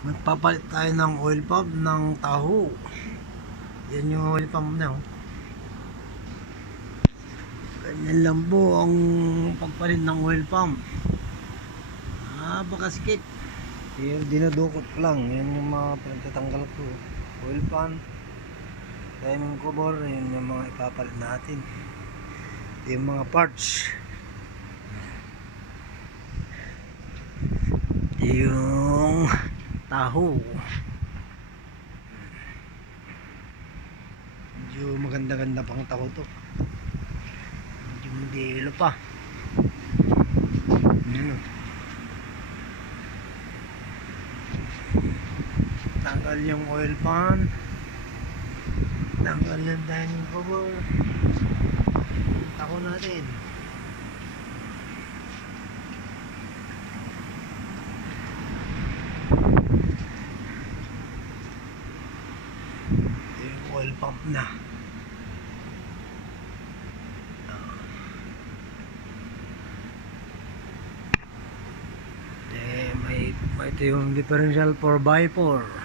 Magpapalit tayo ng oil pump ng Tahoe. Yan yung oil pump na. Ganyan lang po ang pagpalit ng oil pump. Napakasikip. Dinudukot ko lang. Yan yung mga pinagtatanggal ko. Oil pan, timing cover, yun yung mga ipapalit natin. Yung mga parts. Yung Tahoe. Medyo maganda-ganda pang Tahoe to. Medyo modelo pa. Yun o. Tanggal yung oil pan, tanggal yung timing cover. Tahoe natin. Ito yung oil pump na. Ito yung differential 4x4.